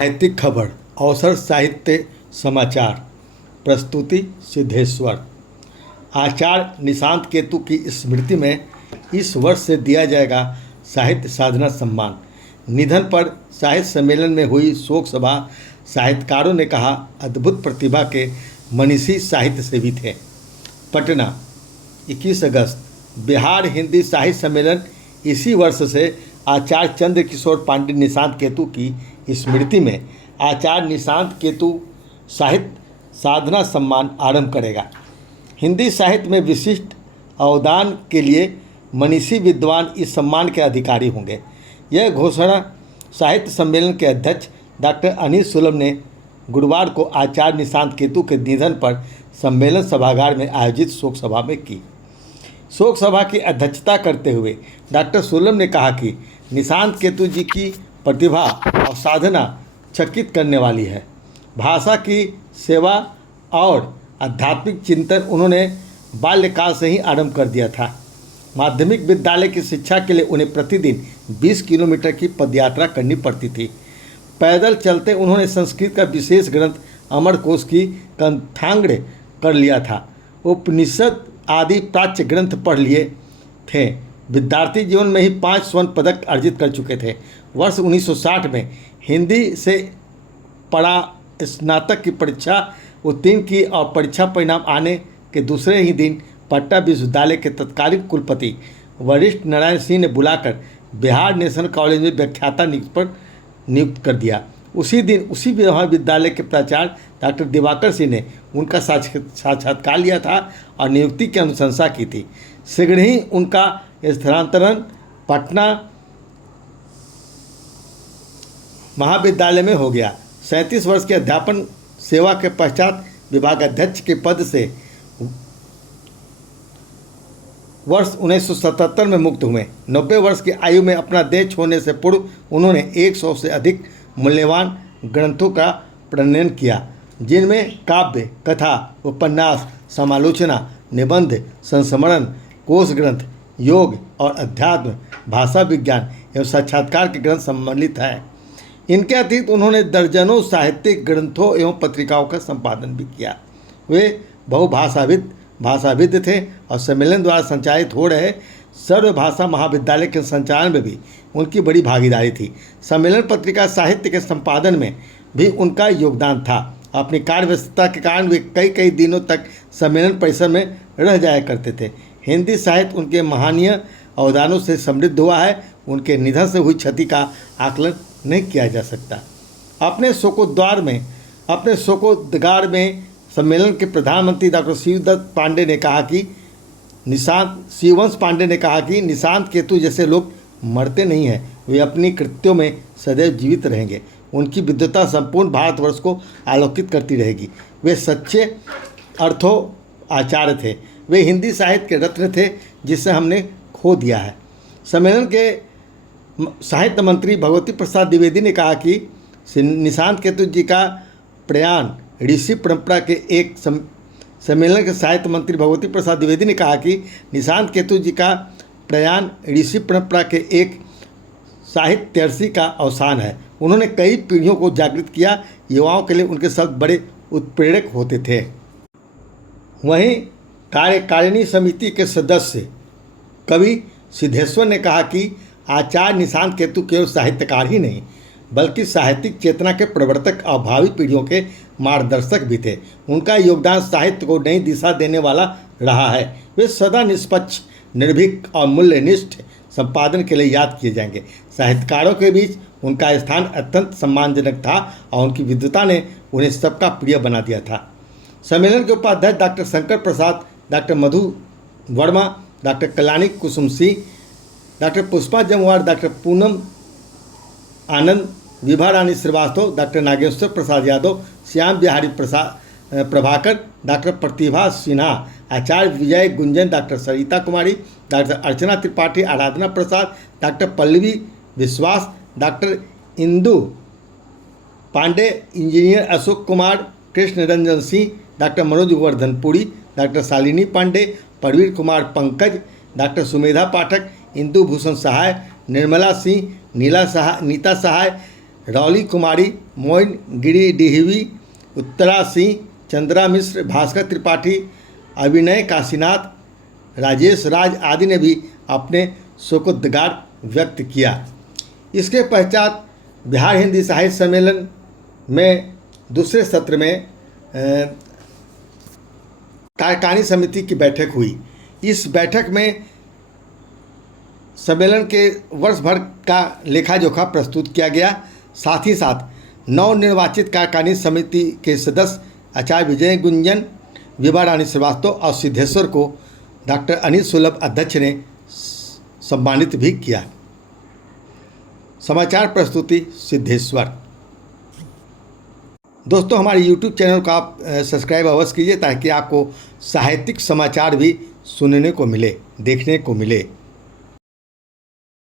साहित्यिक खबर अवसर साहित्य समाचार। प्रस्तुति सिद्धेश्वर। आचार्य निशांत केतु की स्मृति में इस वर्ष से दिया जाएगा साहित्य साधना सम्मान। निधन पर साहित्य सम्मेलन में हुई शोक सभा। साहित्यकारों ने कहा अद्भुत प्रतिभा के मनीषी साहित्य सेवी थे। पटना 21 अगस्त। बिहार हिंदी साहित्य सम्मेलन इसी वर्ष से आचार्य चंद्र किशोर पांडे निशांत केतु की स्मृति में आचार्य निशांत केतु साहित्य साधना सम्मान आरंभ करेगा। हिंदी साहित्य में विशिष्ट अवदान के लिए मनीषी विद्वान इस सम्मान के अधिकारी होंगे। यह घोषणा साहित्य सम्मेलन के अध्यक्ष डॉक्टर अनिल सुलभ ने गुरुवार को आचार्य निशांत केतु के निधन पर सम्मेलन सभागार में आयोजित शोक सभा में की। शोक सभा की अध्यक्षता करते हुए डॉक्टर सुलभ ने कहा कि निशांत केतु जी की प्रतिभा और साधना चकित करने वाली है। भाषा की सेवा और आध्यात्मिक चिंतन उन्होंने बाल्यकाल से ही आरंभ कर दिया था। माध्यमिक विद्यालय की शिक्षा के लिए उन्हें प्रतिदिन 20 किलोमीटर की पदयात्रा करनी पड़ती थी। पैदल चलते उन्होंने संस्कृत का विशेष ग्रंथ अमरकोश की कंठांग्र कर लिया था। उपनिषद आदि प्राच्य ग्रंथ पढ़ लिए थे। विद्यार्थी जीवन में ही 5 स्वर्ण पदक अर्जित कर चुके थे। वर्ष 1960 में हिंदी से पढ़ा स्नातक की परीक्षा उत्तीर्ण की और परीक्षा परिणाम आने के दूसरे ही दिन पटना विश्वविद्यालय के तत्कालीन कुलपति वरिष्ठ नारायण सिंह ने बुलाकर बिहार नेशनल कॉलेज में व्याख्याता नियुक्त कर दिया। उसी दिन उसी महाविद्यालय के प्राचार्य डॉक्टर दिवाकर सिंह ने उनका साक्षात्कार लिया था और नियुक्ति की अनुशंसा की थी। शीघ्र ही उनका स्थानांतरण पटना महाविद्यालय में हो गया। 37 वर्ष के अध्यापन सेवा के पश्चात विभागाध्यक्ष के पद से वर्ष 1977 में मुक्त हुए। 90 वर्ष की आयु में अपना देह छोड़ने से पूर्व उन्होंने 100 से अधिक मूल्यवान ग्रंथों का प्रणयन किया, जिनमें काव्य, कथा, उपन्यास, समालोचना, निबंध, संस्मरण, कोश ग्रंथ, योग और अध्यात्म, भाषा विज्ञान एवं साक्षात्कार के ग्रंथ सम्मिलित हैं। इनके अतिरिक्त उन्होंने दर्जनों साहित्यिक ग्रंथों एवं पत्रिकाओं का संपादन भी किया। वे भाषाविद थे और सम्मेलन द्वारा संचालित हो रहे सर्वभाषा महाविद्यालय के संचालन में भी उनकी बड़ी भागीदारी थी। सम्मेलन पत्रिका साहित्य के संपादन में भी उनका योगदान था। अपनी कार्यव्यस्तता के कारण वे कई दिनों तक सम्मेलन परिसर में रह जाया करते थे। हिंदी साहित्य उनके महनीय अवदानों से समृद्ध हुआ है। उनके निधन से हुई क्षति का आकलन नहीं किया जा सकता। अपने शोकोद्गार में सम्मेलन के प्रधानमंत्री डॉक्टर शिववंश पांडे ने कहा कि निशांत केतु जैसे लोग मरते नहीं हैं, वे अपनी कृत्यों में सदैव जीवित रहेंगे। उनकी विद्वता संपूर्ण भारतवर्ष को आलोकित करती रहेगी। वे सच्चे अर्थों आचार्य थे। वे हिंदी साहित्य के रत्न थे जिसे हमने खो दिया है। सम्मेलन के साहित्य मंत्री भगवती प्रसाद द्विवेदी ने कहा कि निशांत केतु जी का प्रयाण ऋषि परंपरा के एक सम्मेलन के साहित्य मंत्री भगवती प्रसाद द्विवेदी ने कहा कि निशांत केतु जी का प्रयाण ऋषि परंपरा के एक साहित्यर्षि का अवसान है। उन्होंने कई पीढ़ियों को जागृत किया। युवाओं के लिए उनके शब्द बड़े उत्प्रेरक होते थे। वहीं कार्यकारिणी समिति के सदस्य कवि सिद्धेश्वर ने कहा कि आचार्य निशांत केतु केवल साहित्यकार ही नहीं बल्कि साहित्यिक चेतना के प्रवर्तक और भावी पीढ़ियों के मार्गदर्शक भी थे। उनका योगदान साहित्य को नई दिशा देने वाला रहा है। वे सदा निष्पक्ष, निर्भीक और मूल्यनिष्ठ संपादन के लिए याद किए जाएंगे। साहित्यकारों के बीच उनका स्थान अत्यंत सम्मानजनक था और उनकी विद्वता ने उन्हें सबका प्रिय बना दिया था। सम्मेलन के उपाध्यक्ष doctor Shankar Prasad, doctor Madhu Verma, doctor Kalyani Kusum Singh, doctor Pushpa Jamuar, doctor Poonam Anand, Vibha Rani Srivastava, doctor Nageshwar Prasad Yadav, Shyam Bihari Prabhakar, doctor Pratibha Sinha, Acharya Vijay Gunjan, doctor Sarita Kumari, doctor Archana Tripathi, Aradhana Prasad, doctor Pallavi Vishwas, doctor Indu Pandey, engineer Ashok Kumar, Krishna Ranjan Singh, doctor Manoj Vardhanpuri, doctor Shalini Pandey, Praveen Kumar Pankaj, doctor Sumedha Pathak, Indu Bhushan सहाय, निर्मला सिंह, नीता सहाय, रौली कुमारी, मोइन गिरिडीहवी, उत्तरा सिंह, चंद्रा मिश्र, भास्कर त्रिपाठी, अभिनय काशीनाथ, राजेश राज आदि ने भी अपने शोकोद्गार व्यक्त किया। इसके पश्चात बिहार हिंदी साहित्य सम्मेलन में दूसरे सत्र में कार्यकारिणी समिति की बैठक हुई। इस बैठक में सम्मेलन के वर्ष भर का लेखा जोखा प्रस्तुत किया गया। साथ ही साथ नवनिर्वाचित कार्यकारिणी समिति के सदस्य आचार्य विजय गुंजन, विभा रानी श्रीवास्तव और सिद्धेश्वर को डॉक्टर अनिल सुलभ अध्यक्ष ने सम्मानित भी किया। समाचार प्रस्तुति सिद्धेश्वर। दोस्तों, हमारे YouTube चैनल को आप सब्सक्राइब अवश्य कीजिए ताकि आपको साहित्यिक समाचार भी सुनने को मिले, देखने को मिले।